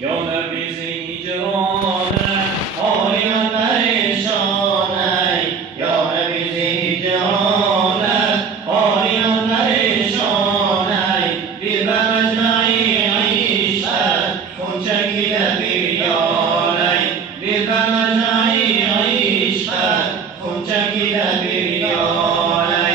یا نبی هجرانه حالی من پریشانه یا نبی هجرانه حالی من پریشانه دل به مجمعی عیشت خون چکیده بریانه دل به مجمعی عیشت خون چکیده بریانه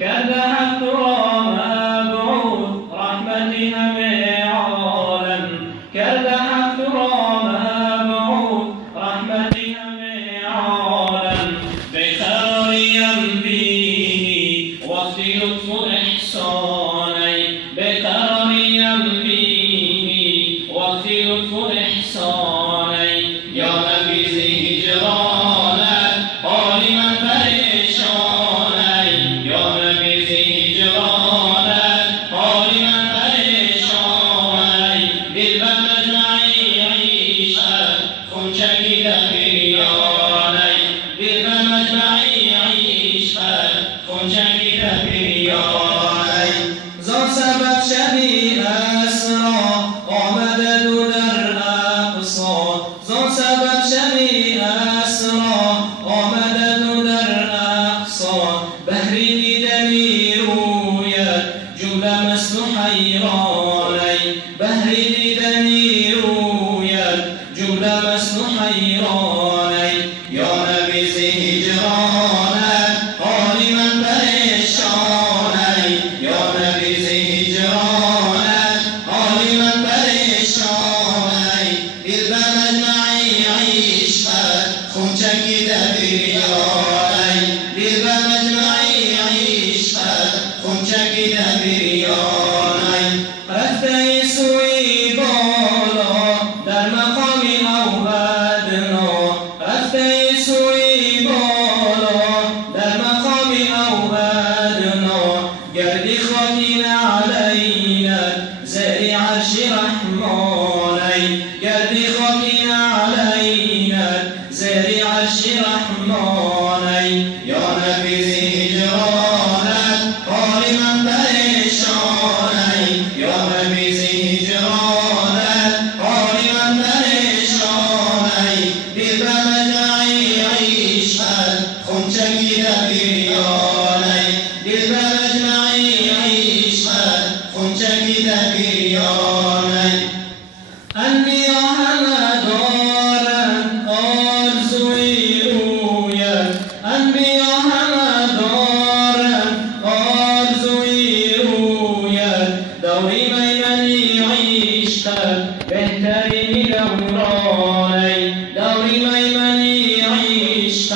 کرده حق را مبعوث رحمتی همه عالم کرده حق را مبعوث رحمتی همه عالم بقراریم فیه وقتی لطف و احسانی بقراریم فیه وقتی لطف و احسانی یا نبی هجرانه حالی من پریشانه یا نبی هجرانه حالی من پریشانه دل به مجمعی عیشت خون چکیده بریانه دل به مجمعی عیشت خون چکیده بریانه زان سبب شبی اسرا آمده دو در اقصا زان سبب شبی اسرا آمده دو در اقصا بهری دیدنی رویت جمله مست و حیرانی بهری دیدنی رویت جمله مست و حیرانی یا نبی هجرانه حالی من پریشانه یا نبی هجرانه حالی من پریشانه دل به مجمعی عیشت خون چکیده بریانه دل به مجمعی عیشت خون چکیده بریانه رفته سوی بالا در مقامی او بدنا رفته سوی بالا در مقامی او بدنا گردی خاکین علینا زیر عرش رحمانی گردی خاکین علینا زیر عرش رحمانی یا نبی هجرانه حالی من پریشانه یا نبی هجرانه حالی من پریشانه دل به مجمعی عیشت خون چکیده بریانه دل به مجمعی عیشت خون چکیده بریانه انبیا همه دارند آرزوی رویت انبیا همه دارند آرزوی رویت دوری میمنی عیشت بهترین دورانی دوری میمنی عیشت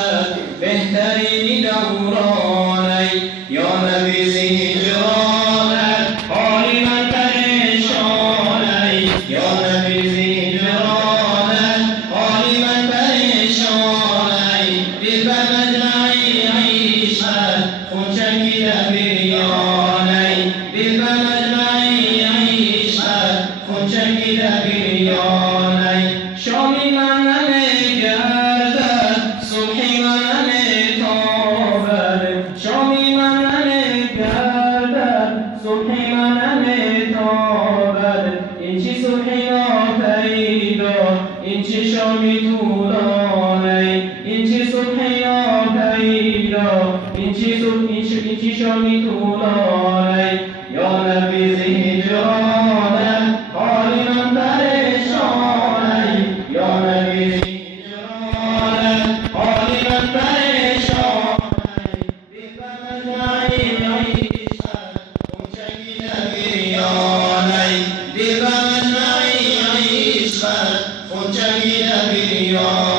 بهترین دورانی یا نبی هجرانه حالی من پریشانه یا نبی هجرانه حالی من پریشانه دل به مجمعی عیشت خون چکیده بریانه دل به مجمعی عیشت خون چکیده بریانه شامی من نمیگردد صبحی من نمیتابد شامی من نمیگردد صبحی من نمیتابد این چی صبحی ناپیدا این چی شامی طولانی این چی صبحی ناپیدا این چی شامی طولانی یا نبی هجرانه حالی من پریشانه یا نبی هجرانه حالی من پریشانه دل به مجمعی عیشت خون چکیده بریانه دل به مجمعی عیشت خون چکیده بریانه